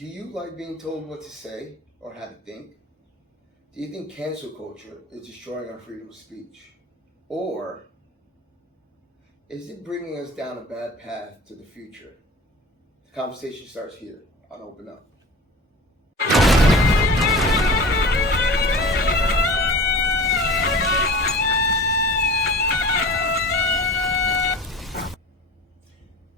Do you like being told what to say or how to think? Do you think cancel culture is destroying our freedom of speech? Or is it bringing us down a bad path to the future? The conversation starts here on Open Up.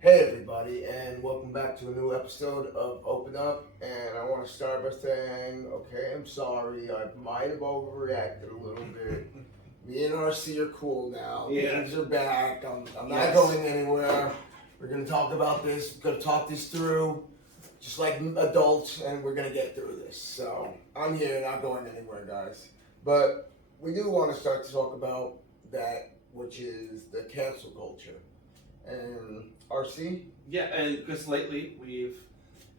Hey everybody, and welcome back to a new episode of Open Up. And I want to start by saying, okay, I'm sorry, I might have overreacted a little bit. Me and RC are cool now. Yeah. Things are back. I'm not Yes. going anywhere. We're gonna talk about this. We're gonna talk this through, just like adults, and we're gonna get through this. So I'm here, not going anywhere, guys. But we do want to start to talk about that, which is the cancel culture. And RC? Yeah, and because lately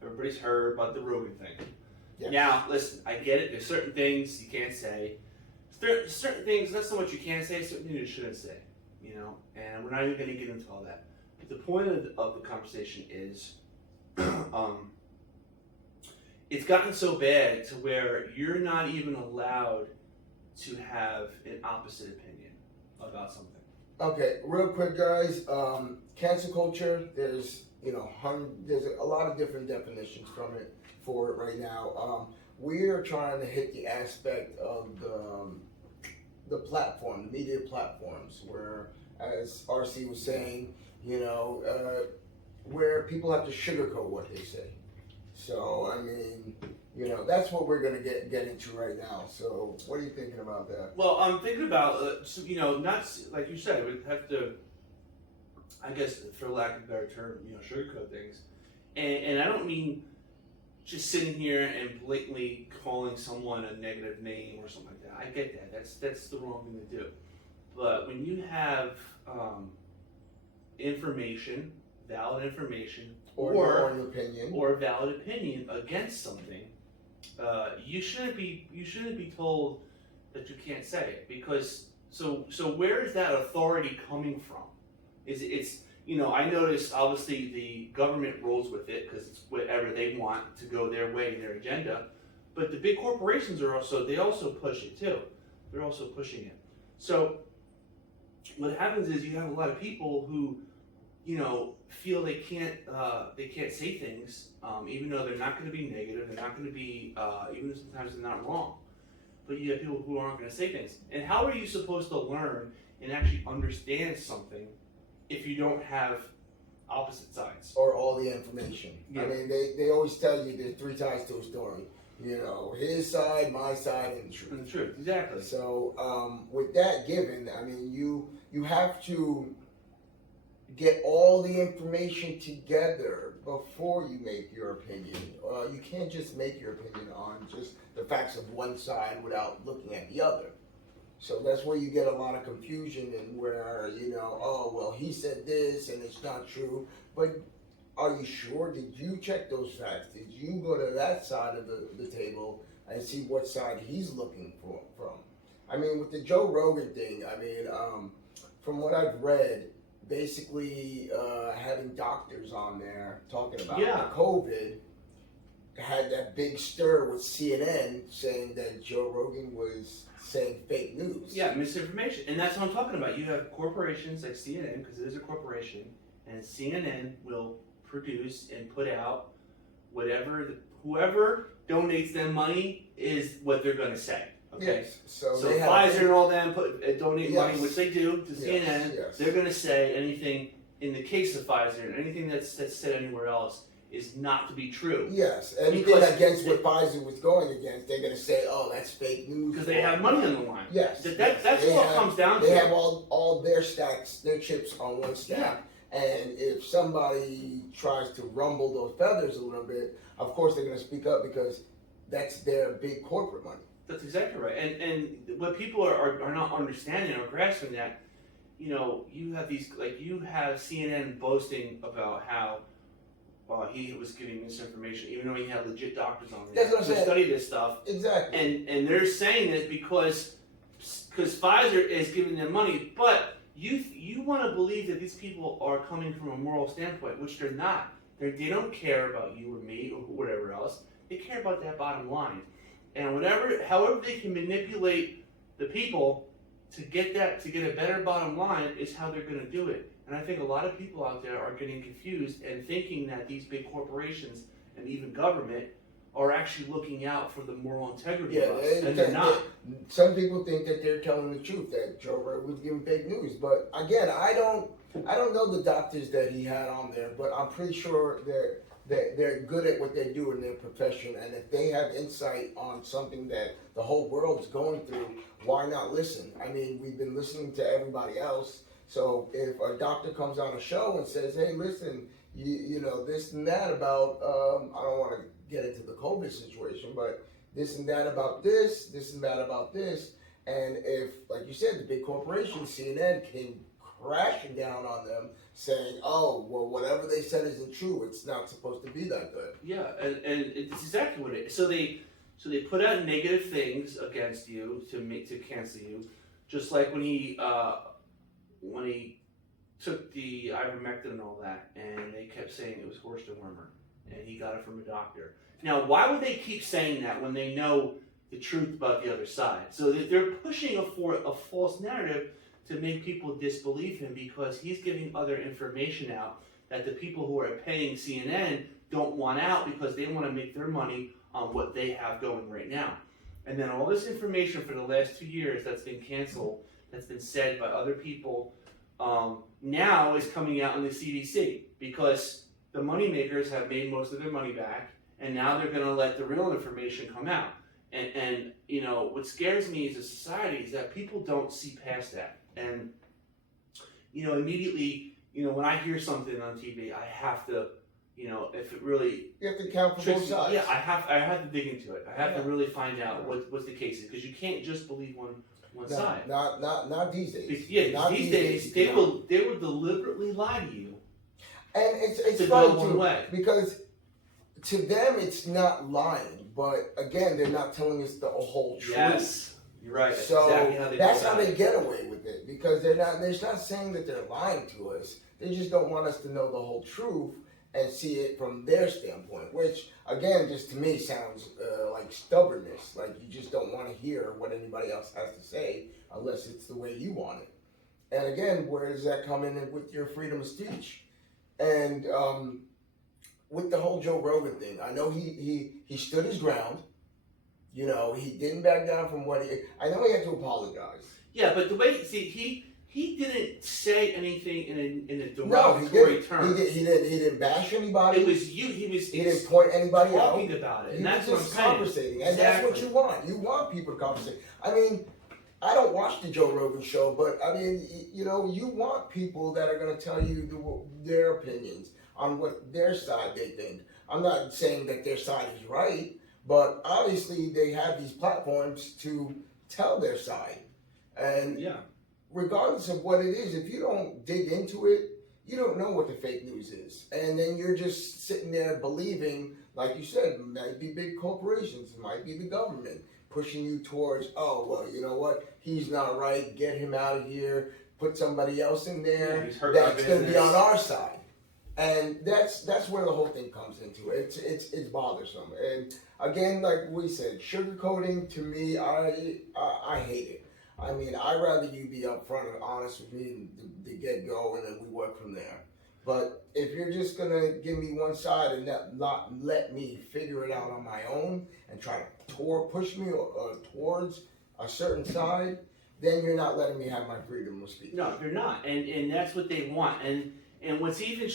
everybody's heard about the Rogan thing. Yes. Now, listen, I get it. There's certain things you can't say. Certain things, not so much you can say, certain things you shouldn't say. You know, and we're not even going to get into all that. But the point of the conversation is, it's gotten so bad to where you're not even allowed to have an opposite opinion about something. Okay, real quick, guys. Cancel culture. There's there's a lot of different definitions for it right now. We are trying to hit the aspect of the platform, the media platforms, where, as RC was saying, where people have to sugarcoat what they say. So I mean, that's what we're gonna get into right now. So what are you thinking about that? Well, I'm thinking about, not like you said, we have to, I guess, for lack of a better term, sugarcoat things. And I don't mean just sitting here and blatantly calling someone a negative name or something like that. I get that. That's the wrong thing to do. But when you have information, valid information, Or your own opinion, or a valid opinion against something, you shouldn't be told that you can't say it, because so where is that authority coming from? It's I noticed obviously the government rolls with it because it's whatever they want to go their way, their agenda, but the big corporations they also push it too. They're also pushing it. So what happens is you have a lot of people who feel they can't say things, even though they're not going to be negative, they're not going to be, even though sometimes they're not wrong. But you have people who aren't going to say things. And how are you supposed to learn and actually understand something if you don't have opposite sides? or all the information. Yeah. I mean, they always tell you there's three sides to a story. His side, my side, and the truth. And the truth, exactly. So with that given, I mean, you have to get all the information together before you make your opinion. You can't just make your opinion on just the facts of one side without looking at the other. So that's where you get a lot of confusion, and where oh well, he said this and it's not true. But are you sure? Did you check those facts? Did you go to that side of the table and see what side he's looking from? I mean, with the Joe Rogan thing, I mean, from what I've read, basically having doctors on there talking about the COVID had that big stir with CNN saying that Joe Rogan was saying fake news. Yeah, misinformation. And that's what I'm talking about. You have corporations like CNN, because it is a corporation, and CNN will produce and put out whoever donates them money is what they're going to say. Okay. Yes. So So they have Pfizer and all them donate money, Yes. which they do to Yes, CNN. yes. They're going to say anything in the case of Pfizer, and anything that's said anywhere else is not to be true. Yes, anything Because against what Pfizer was going against, they're going to say, "Oh, that's fake news." Because they have money on the line. Yes, That's They what it have- comes down to. They have all their stacks, their chips on one stack, and if somebody tries to rumble those feathers a little bit, of course they're going to speak up because that's their big corporate money. That's exactly right. And what people are not understanding or grasping that, you have CNN boasting about how he was giving misinformation, even though he had legit doctors on there That's what I'm to saying. study this stuff. Exactly. And they're saying it because Pfizer is giving them money, but you want to believe that these people are coming from a moral standpoint, which they're not. They don't care about you or me or whatever else. about that bottom line. And however they can manipulate the people to get a better bottom line is how they're going to do it. And I think a lot of people out there are getting confused and thinking that these big corporations and even government are actually looking out for the moral integrity of us, and they're not. Some people think that they're telling the truth, that Joe Rogan was giving fake news. But again, I don't know the doctors that he had on there, but I'm pretty sure they're good at what they do in their profession, and if they have insight on something that the whole world's going through, why not listen? I mean, we've been listening to everybody else, so if a doctor comes on a show and says, hey, listen, you know, this and that about, I don't want to get into the COVID situation, but this and that about this and that about this, and if, like you said, the big corporations, CNN, came crashing down on them, saying, oh, well, whatever they said isn't true, it's not supposed to be that good. Yeah, and it's exactly what it is. So they put out negative things against you to cancel you, just like when he took the ivermectin and all that, and they kept saying it was Horstenwermer, and he got it from a doctor. Now, why would they keep saying that when they know the truth about the other side? So they're pushing a false narrative to make people disbelieve him, because he's giving other information out that the people who are paying CNN don't want out, because they want to make their money on what they have going right now. And then all this information for the last 2 years that's been canceled, that's been said by other people, now is coming out in the CDC, because the moneymakers have made most of their money back, and now they're going to let the real information come out. And you know, what scares me as a society is that people don't see past that. And, you know, immediately, you know, when I hear something on TV, I have to, you know, if it really... You have to count for both sides. Yeah, I have to dig into it. I have to really find out what's the case is, because you can't just believe one side. Not these days. These days they will deliberately lie to you. And it's to funny go one too, way. because to them it's not lying, but again, they're not telling us the whole truth. Yes. You're right. That's So exactly how they get away with it, because they're not saying that they're lying to us. They just don't want us to know the whole truth and see it from their standpoint, which again, just to me sounds like stubbornness. Like you just don't want to hear what anybody else has to say unless it's the way you want it. And again, where does that come in with your freedom of speech? And with the whole Joe Rogan thing, I know he stood his ground. You know, he didn't back down from what I know he had to apologize. Yeah, but the way, see, he didn't say anything in a derogatory term. He didn't bash anybody. It was you. He didn't point anybody out. Talking about it, He and that's was what just I'm conversating, saying. and that's what you want. You want people to conversate. I mean, I don't watch the Joe Rogan show, but I mean, you know, you want people that are going to tell you their opinions on what their side they think. I'm not saying that their side is right, but obviously they have these platforms to tell their side. And yeah, regardless of what it is, if you don't dig into it, you don't know what the fake news is. And then you're just sitting there believing, like you said, it might be big corporations, it might be the government pushing you towards, oh, well, you know what, he's not right, get him out of here, put somebody else in there that's going to be on our side. And that's where the whole thing comes into it. It's bothersome. And again, like we said, sugarcoating, to me, I hate it. I mean, I'd rather you be upfront and honest with me to get going, and we work from there. But if you're just gonna give me one side and not let me figure it out on my own and try to push me towards a certain side, then you're not letting me have my freedom of speech. No, you're not, and that's what they want. And what's even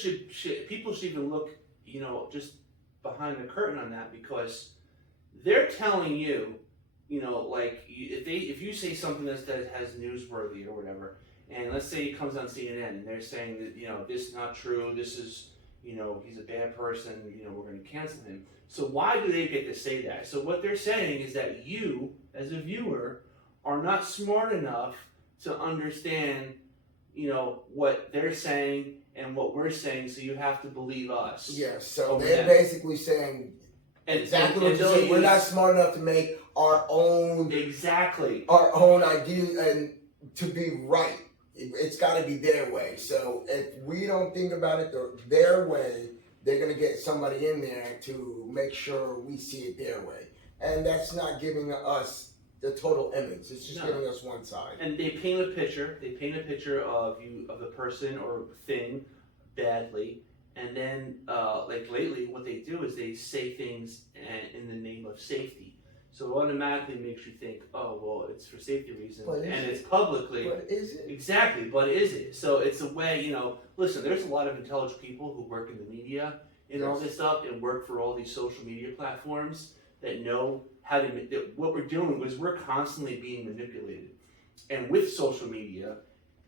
people should even look, you know, just behind the curtain on that, because they're telling you, you know, like if you say something that has newsworthy or whatever, and let's say it comes on CNN and they're saying that, you know, this is not true, this is, you know, he's a bad person, you know, we're going to cancel him. So why do they get to say that? So what they're saying is that you, as a viewer, are not smart enough to understand, you know, what they're saying and what we're saying, so you have to believe us. Yes, so they're basically saying exactly what you're saying. We're not smart enough to make our own ideas and to be right. It's got to be their way. So if we don't think about it their way, they're gonna get somebody in there to make sure we see it their way, and that's not giving us the total image. It's just No. giving us one side. And they paint a picture. They paint a picture of you, of the person or thing, badly, and then like lately, what they do is they say things in the name of safety. So it automatically makes you think, oh well, it's for safety reasons, But is and it? it's publicly. But is it? Exactly, but is it? So it's a way, listen, there's a lot of intelligent people who work in the media and all Yes. this stuff and work for all these social media platforms that know how to, that what we're doing is we're constantly being manipulated. And with social media,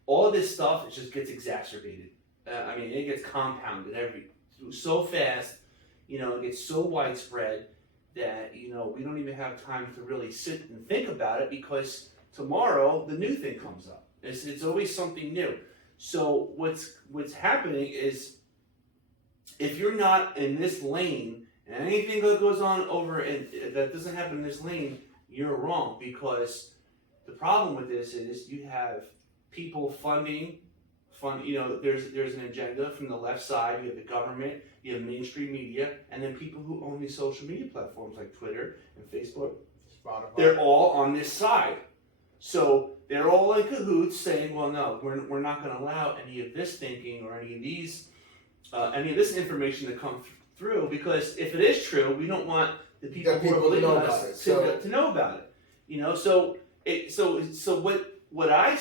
all this stuff, it just gets exacerbated. It gets compounded so fast, it gets so widespread that, we don't even have time to really sit and think about it because tomorrow the new thing comes up. It's always something new. So what's happening is if you're not in this lane and anything that goes on over and that doesn't happen in this lane, you're wrong, because the problem with this is you have people there's an agenda from the left side. You have the government, you have mainstream media, and then people who own these social media platforms like Twitter and Facebook. Spotify. They're all on this side. So they're all in cahoots saying, well, no, we're not going to allow any of this thinking or any of this information to come through, because if it is true, we don't want the people who are believing us to know about it. So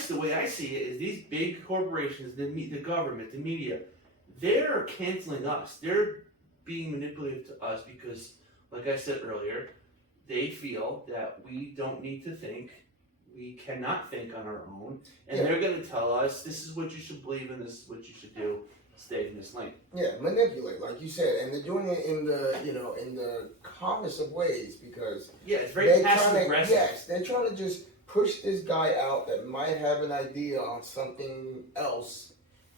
the way I see it is these big corporations, the government, the media, they're canceling us. They're being manipulative to us because, like I said earlier, they feel that we don't need to think. We cannot think on our own, and they're going to tell us this is what you should believe and this is what you should do. Stay in this lane. Yeah, manipulate, like you said, and they're doing it in the calmest of ways, because it's very passive aggressive. Yes, they're trying to just push this guy out that might have an idea on something else,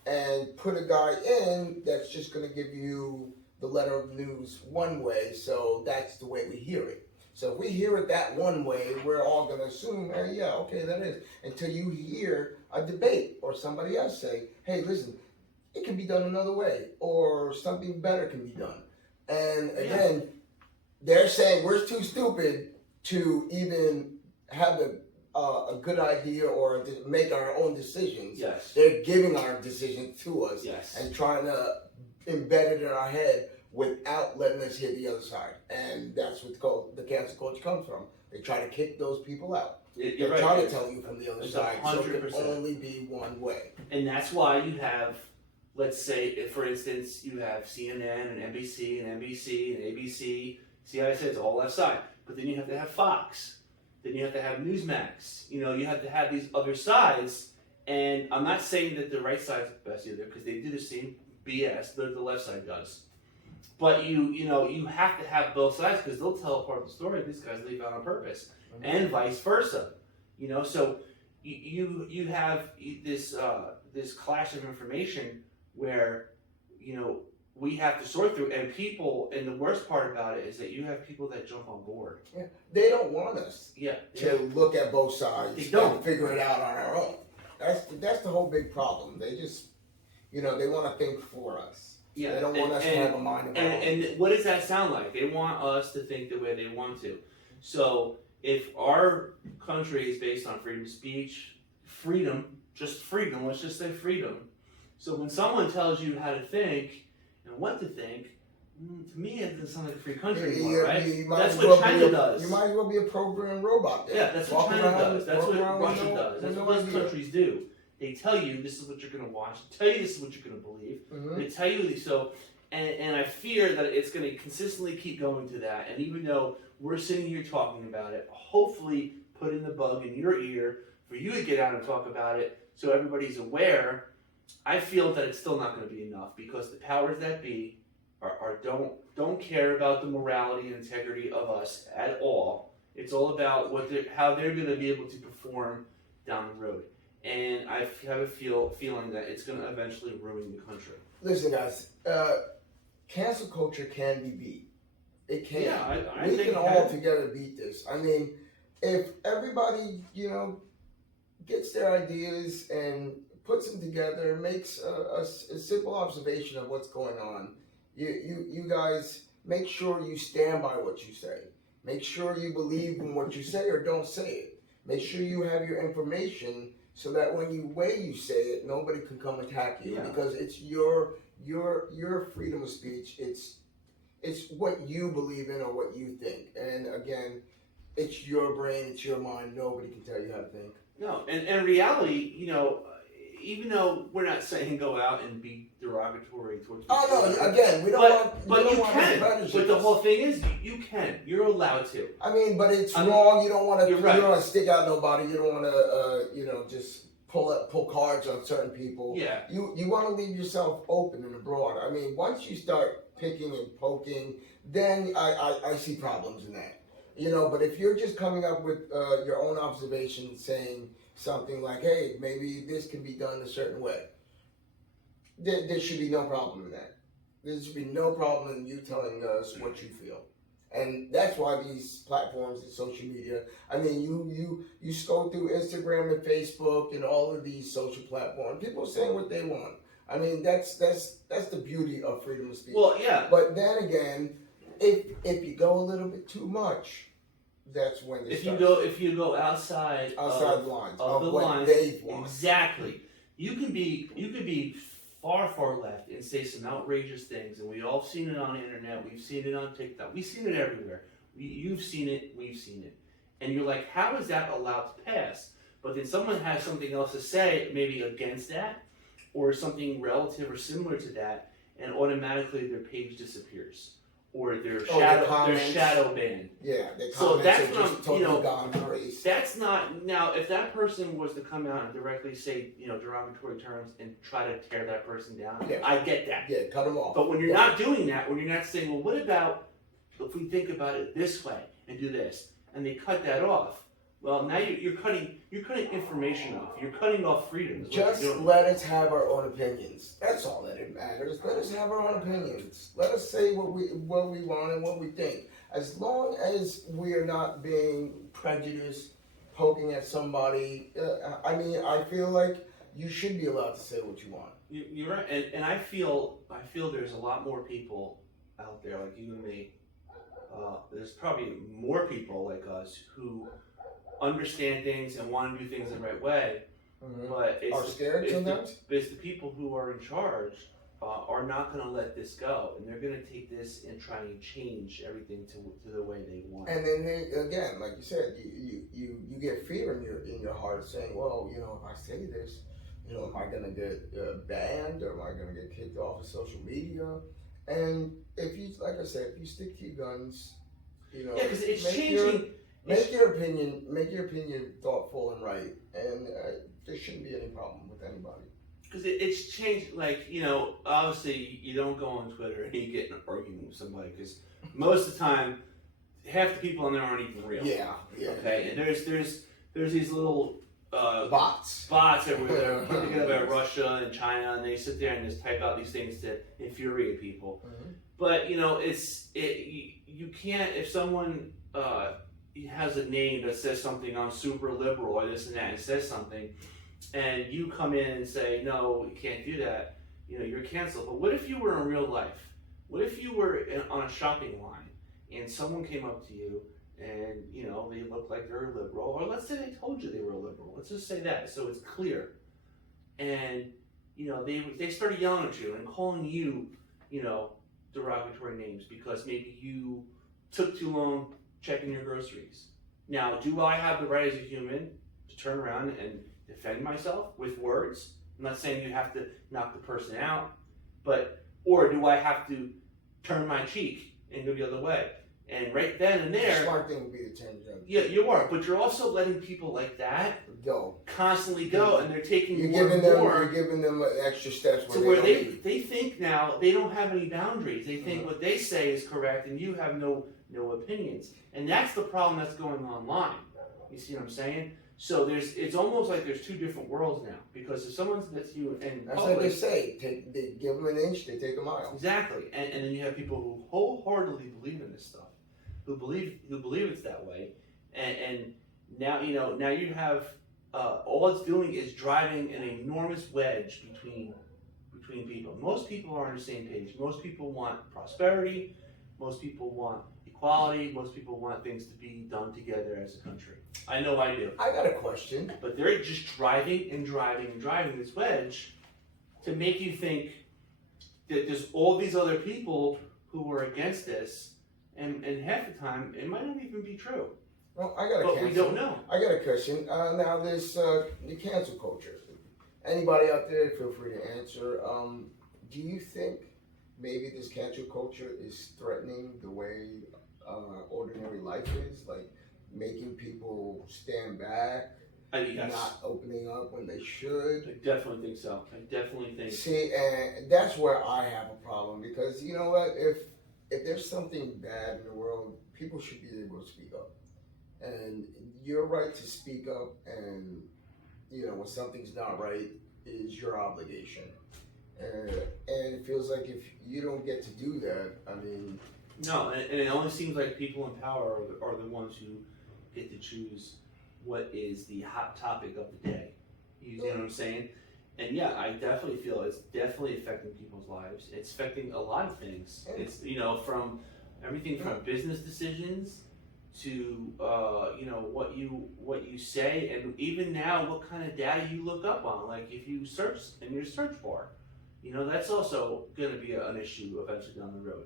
and put a guy in that's just going to give you the letter of news one way. So that's the way we hear it. So if we hear it that one way, we're all going to assume, yeah, okay, that is. Until you hear a debate or somebody else say, hey, listen, it can be done another way, or something better can be done. And again, they're saying we're too stupid to even have a good idea or to make our own decisions. Yes. They're giving our decisions to us, Yes. and trying to embed it in our head without letting us hear the other side. And that's what the cancel culture comes from. They try to kick those people out. They're right. trying to tell you from the other It's side, so it 100%. can only be one way. And that's why you have, let's say, if, for instance, you have CNN and NBC and NBC and ABC. See how I said it's all left side. But then you have to have Fox. Then you have to have Newsmax. You have to have these other sides. And I'm not saying that the right side's the best either, because they do the same BS that the left side does. But you have to have both sides, because they'll tell a part of the story these guys leave out on purpose, and vice versa. So you have this clash of information where we have to sort through, and the worst part about it is that you have people that jump on board. Yeah, they don't want us Yeah. to look at both sides They don't. and figure it out on our own. That's the whole big problem. They just, they want to think for us. Yeah. They don't want us to have a mind of our own. And what does that sound like? They want us to think the way they want to. So if our country is based on freedom of speech, just freedom, let's just say freedom. So when someone tells you how to think and what to think, to me it doesn't sound like a free country anymore, right? That's what China does. You might as well be a programmed robot there. Yeah, that's what China does. That's what Russia does. That's no what those idea. countries do. They tell you this is what you're going to watch. They tell you this is what you're going to believe. Mhm. They tell you so, and I fear that it's going to consistently keep going to that. And even though we're sitting here talking about it, hopefully putting the bug in your ear for you to get out and talk about it, so everybody's aware. I feel that it's still not going to be enough, because the powers that be don't care about the morality and integrity of us at all. It's all about how they're going to be able to perform down the road. And I have a feeling that it's going to eventually ruin the country. Listen, guys, cancel culture can be beat. It can. Yeah, I we think can all together beat this. If everybody, gets their ideas and puts them together, makes a simple observation of what's going on, You guys make sure you stand by what you say. Make sure you believe in what you say or don't say it. Make sure you have your information so that when you say it, nobody can come attack you Yeah. because it's your freedom of speech. It's what you believe in or what you think. And again, it's your brain, it's your mind. Nobody can tell you how to think. No, and in reality, even though we're not saying go out and be derogatory towards people. Oh no! Again, we don't want. But we don't you want can. prejudice. But the whole thing is, you can. You're allowed to. I mean, but it's wrong. You don't want to. You're You right. don't want to stick out nobody. You don't want to. Just pull cards on certain people. Yeah. You want to leave yourself open and abroad. I mean, once you start picking and poking, then I see problems in that. But if you're just coming up with your own observations, saying something like, "Hey, maybe this can be done a certain way," there should be no problem in that. There should be no problem in you telling us what you feel. And that's why these platforms and social media, I mean, you scroll through Instagram and Facebook and all of these social platforms, people saying what they want. I mean, that's the beauty of freedom of speech. Well, yeah. But then again, if you go a little bit too much, that's when If you go outside the lines of the what lines, they want. exactly. You can be far left and say some outrageous things, and we've all seen it on the internet. We've seen it on TikTok. We've seen it everywhere. You've seen it. We've seen it. And you're like, how is that allowed to pass? But then someone has something else to say, maybe against that, or something relative or similar to that, and automatically their page disappears. Or they're shadow banned. Yeah, they So that's are what just totally gone to waste. That's not now. If that person was to come out and directly say derogatory terms and try to tear that person down, Yeah. I get that. Yeah, cut them off. But when you're not doing that, when you're not saying, well, what about if we think about it this way and do this, and they cut that off, well, now you're cutting information off. You're cutting off freedom. Just let us have our own opinions. That's all that it matters. Let us have our own opinions. Let us say what we want and what we think. As long as we are not being prejudiced, poking at somebody. I mean, I feel like you should be allowed to say what you want. You're right, and I feel there's a lot more people out there like you and me. There's probably more people like us who understand things and want to do things the right way, but Are scared sometimes? It's the people who are in charge are not going to let this go, and they're going to take this and try and change everything to the way they want. And then again, like you said, you get fear in your heart saying, well, if I say this, am I going to get banned or am I going to get kicked off of social media? And if you, like I said, if you stick to your guns, yeah, because it's changing. Make your opinion thoughtful and right, and there shouldn't be any problem with anybody. Because it's changed, like, obviously you don't go on Twitter and you get in an argument with somebody, because most of the time, half the people on there aren't even real. Yeah. Okay, and there's these little bots everywhere put together by Russia and China, and they sit there and just type out these things to infuriate people. Mm-hmm. But you can't, if someone has a name that says something, I'm super liberal or this and that, and says something, and you come in and say, no, you can't do that, you're canceled. But what if you were in real life? What if you were on a shopping line and someone came up to you and, they look like they're a liberal, or let's say they told you they were a liberal. Let's just say that, so it's clear. And, they started yelling at you and calling you, derogatory names because maybe you took too long checking your groceries. Now, do I have the right as a human to turn around and defend myself with words? I'm not saying you have to knock the person out, or do I have to turn my cheek and go the other way? And right then and there, the smart thing would be to change them. Yeah, you are, but you're also letting people like that constantly go, and they're taking You're giving them extra steps where they think now they don't have any boundaries. They think what they say is correct, and you have no opinions, and that's the problem that's going online. You see what I'm saying? So it's almost like there's two different worlds now, because if someone says to you in that's public, what they say. They give them an inch, they take a mile. Exactly, and then you have people who wholeheartedly believe in this stuff, who believe it's that way, and now you have all it's doing is driving an enormous wedge between between people. Most people are on the same page. Most people want prosperity. Most people want equality. Most people want things to be done together as a country. I know I do. I got a question. But they're just driving this wedge to make you think that there's all these other people who are against this, and half the time it might not even be true. Well, I got a But question. we don't know. I got a question. Now, this the cancel culture. Anybody out there, feel free to answer. Do you think maybe this cancel culture is threatening the way ordinary life is, like making people stand back, Yes. not opening up when they should? I definitely think so. I definitely think. See, and that's where I have a problem, because you know what? If there's something bad in the world, people should be able to speak up, and your right to speak up, and you know when something's not right is your obligation. And it feels like if you don't get to do that, I mean, No, and it only seems like people in power are the ones who get to choose what is the hot topic of the day. You know what I'm saying? And yeah, I definitely feel it's definitely affecting people's lives. It's affecting a lot of things. It's from everything from business decisions to what you say, and even now what kind of data you look up on. Like if you search in your search bar, that's also going to be an issue eventually down the road.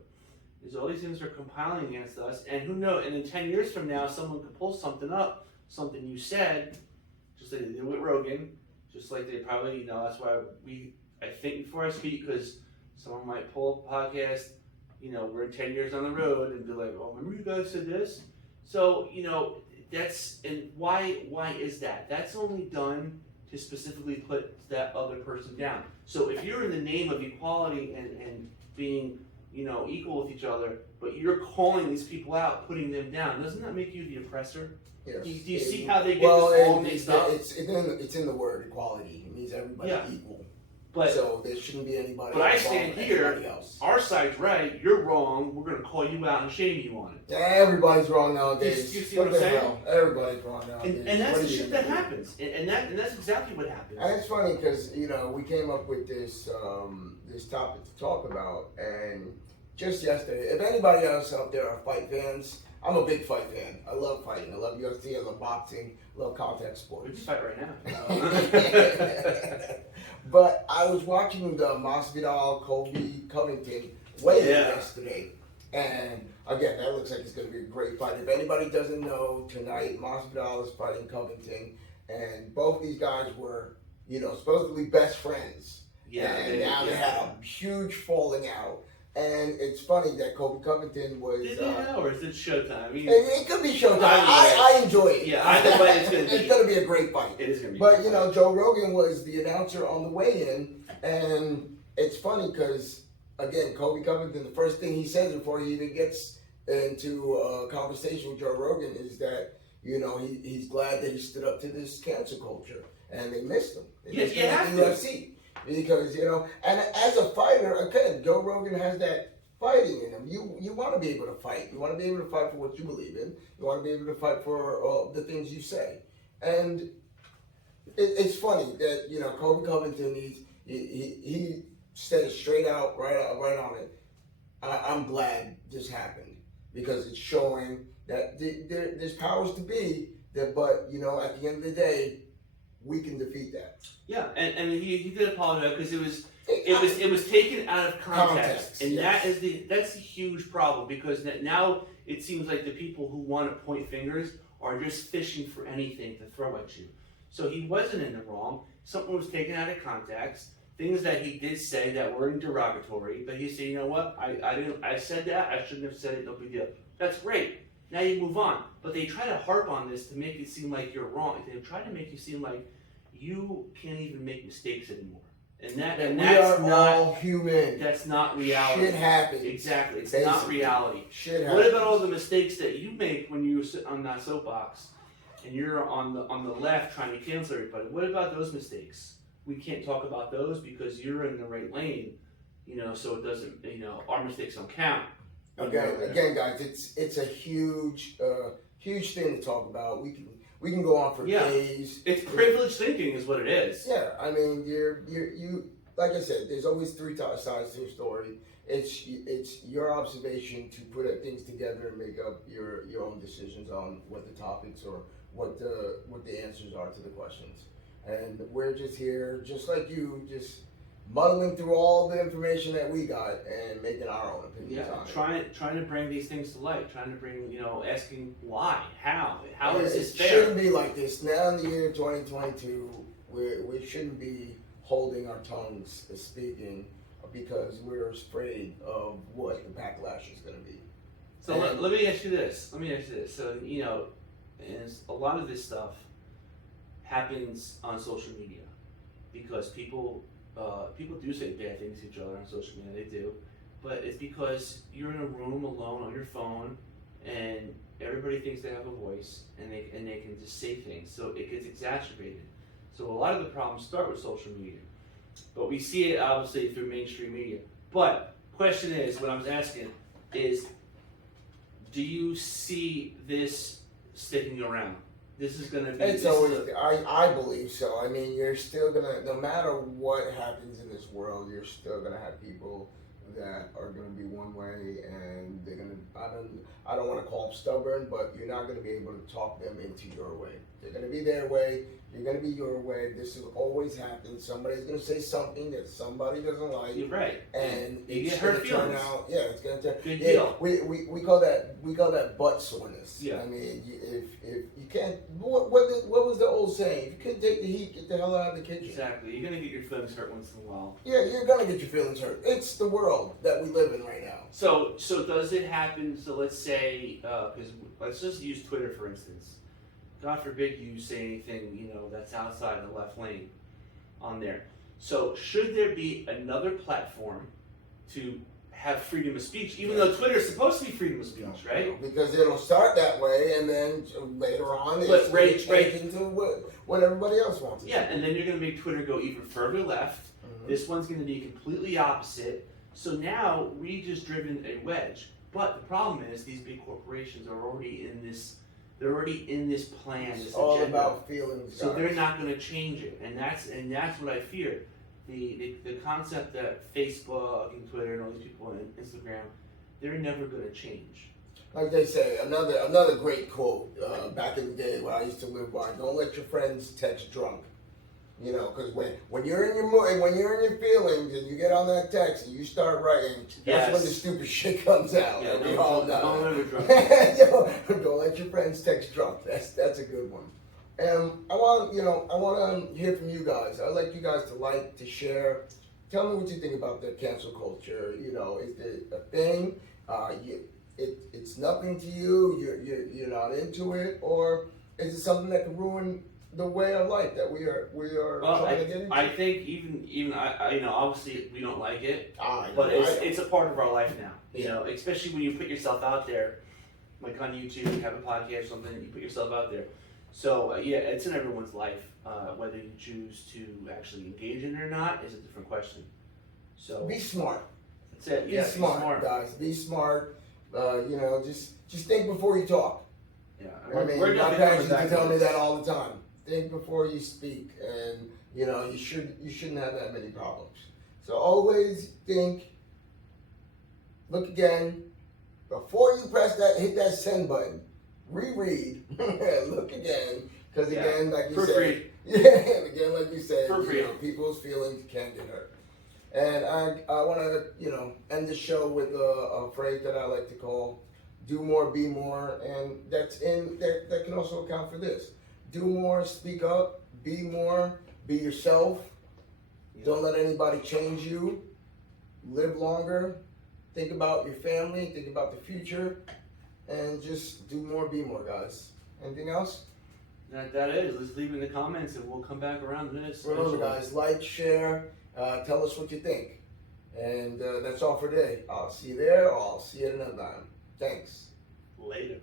Is all these things are compiling against us, and who knows? And in 10 years from now, someone could pull something up, something you said, just like they did with Rogan, just like they probably, that's why I think before I speak, because someone might pull up a podcast, we're 10 years on the road and be like, oh, remember you guys said this? So, that's, and why is that? That's only done to specifically put that other person down. So if you're in the name of equality and being, equal with each other, but you're calling these people out, putting them down, doesn't that make you the oppressor? yes. Do you see how they get this all mixed up? It's in the word equality. It means everybody equal. But so there shouldn't be anybody. But I stand here. Else. Our side's right. You're wrong. We're gonna call you out and shame you on it. Everybody's wrong nowadays. You see what I'm saying? Hell? Everybody's wrong nowadays. And that's the shit that happens. And that's exactly what happens. And it's funny because we came up with this this topic to talk about, and just yesterday, if anybody else out there are fight fans, I'm a big fight fan. I love fighting. I love UFC. I love boxing. I love contact sports. We just fight right now. But I was watching the Masvidal Colby Covington weigh-in yesterday, and again, that looks like it's going to be a great fight. If anybody doesn't know, tonight Masvidal is fighting Covington, and both these guys were, supposedly best friends. Yeah, and now they had a huge falling out. And it's funny that Colby Covington was. Is it now or is it Showtime? I mean, it could be Showtime. I enjoy it. Yeah, either way, it's going to be. It's going to be a great fight. It is going to be. But Joe Rogan was the announcer on the weigh-in, and it's funny because again, Colby Covington, the first thing he says before he even gets into a conversation with Joe Rogan is that he's glad that he stood up to this cancel culture, and they missed him. They missed him at the UFC. Because, and as a fighter, again, Joe Rogan has that fighting in him. You want to be able to fight. You want to be able to fight for what you believe in. You want to be able to fight for the things you say. And it's funny that, Colby Covington, he said it straight out, right on it. I'm glad this happened because it's showing that there's powers to be, but, at the end of the day, we can defeat that. Yeah, and he did apologize because it was taken out of context, and that's the huge problem because now it seems like the people who want to point fingers are just fishing for anything to throw at you. So he wasn't in the wrong. Something was taken out of context. Things that he did say that were derogatory, but he said, you know what? I said that. I shouldn't have said it. No big deal. That's great. Now you move on. But they try to harp on this to make it seem like you're wrong. They try to make you seem like you can't even make mistakes anymore. And that's not human. That's not reality. Shit happens. Exactly. It's Basically. not reality. Shit happens. What about all the mistakes that you make when you sit on that soapbox and you're on the left trying to cancel everybody? What about those mistakes? We can't talk about those because you're in the right lane, so it doesn't, our mistakes don't count. Again, guys, it's a huge thing to talk about. We can go on for days. It's privileged thinking is what it is. Yeah, I mean, you like I said, there's always three sides to a story. It's your observation to put things together and make up your own decisions on what the topics or what the answers are to the questions. And we're just here, just like you, just muddling through all the information that we got and making our own opinions on it. Trying to bring these things to light, trying to bring, asking why, how Yeah, is this it fair? shouldn't be like this. Now in the year 2022, we shouldn't be holding our tongues speaking because we're afraid of what the backlash is going to be. So let me ask you this. So, and a lot of this stuff happens on social media because people do say bad things to each other on social media. They do, but it's because you're in a room alone on your phone, and everybody thinks they have a voice, and they can just say things. So it gets exacerbated. So a lot of the problems start with social media, but we see it obviously through mainstream media. But question is, what I'm asking is, do you see this sticking around? This is going to be. It's always. I believe so. I mean, you're still gonna, no matter what happens in this world, you're still gonna have people that are gonna be one way, and they're gonna. I don't want to call them stubborn, but you're not gonna be able to talk them into your way. They're gonna be their way. You're gonna be your way. This will always happen. Somebody's gonna say something that somebody doesn't like. You're right. And you it's get hurt gonna turn feelings. out. Yeah, it's gonna turn. Good yeah, deal. we call that butt soreness. Yeah. I mean, if you can't, what was the old saying? If you couldn't take the heat, get the hell out of the kitchen. Exactly. You're gonna get your feelings hurt once in a while. Yeah, you're gonna get your feelings hurt. It's the world that we live in right now. So does it happen? So let's say, because let's just use Twitter for instance. God forbid you say anything, that's outside the left lane on there. So should there be another platform to have freedom of speech, even though Twitter is supposed to be freedom of speech, right? Because it'll start that way, and then later on it's Right, going to change into what everybody else wants. Yeah, and then you're going to make Twitter go even further left. Mm-hmm. This one's going to be completely opposite. So now we just driven a wedge. But the problem is these big corporations are already in this. They're already in this plan. This it's all agenda. about feelings. So they're not going to change it, and that's what I fear. The concept that Facebook and Twitter and all these people on Instagram, they're never going to change. Like they say, another great quote back in the day when I used to live by: "Don't let your friends text drunk." Because when you're in your mood, when you're in your feelings, and you get on that text and you start writing, that's when the stupid shit comes out. Yeah, we all know. Don't ever drunk. Don't let your friends text drunk. That's a good one. And I want to hear from you guys. I'd like you guys to like, to share. Tell me what you think about the cancel culture. Is it a thing? It's nothing to you. You're not into it, or is it something that can ruin the way of life that we are trying to get into? I think even I obviously we don't like it, but it's a part of our life now. Especially when you put yourself out there, like on YouTube, you have a podcast or something, you put yourself out there. So it's in everyone's life. Whether you choose to actually engage in it or not is a different question. So be smart. That's it. Be smart, guys. Be smart. Just think before you talk. Yeah, my parents used to tell me that all the time. Think before you speak, and you shouldn't have that many problems. So always think, look again, before you hit that send button, reread, look again, because again, like you said, people's feelings can get hurt. And I want to end the show with a phrase that I like to call "do more, be more," and that can also account for this. Do more, speak up, be more, be yourself. Don't let anybody change you. Live longer. Think about your family, think about the future, and just do more, be more, guys. Anything else? That is. Let's leave in the comments and we'll come back around to this. Remember, guys, like, share, tell us what you think. And that's all for today. I'll see you there, or I'll see you at another time. Thanks. Later.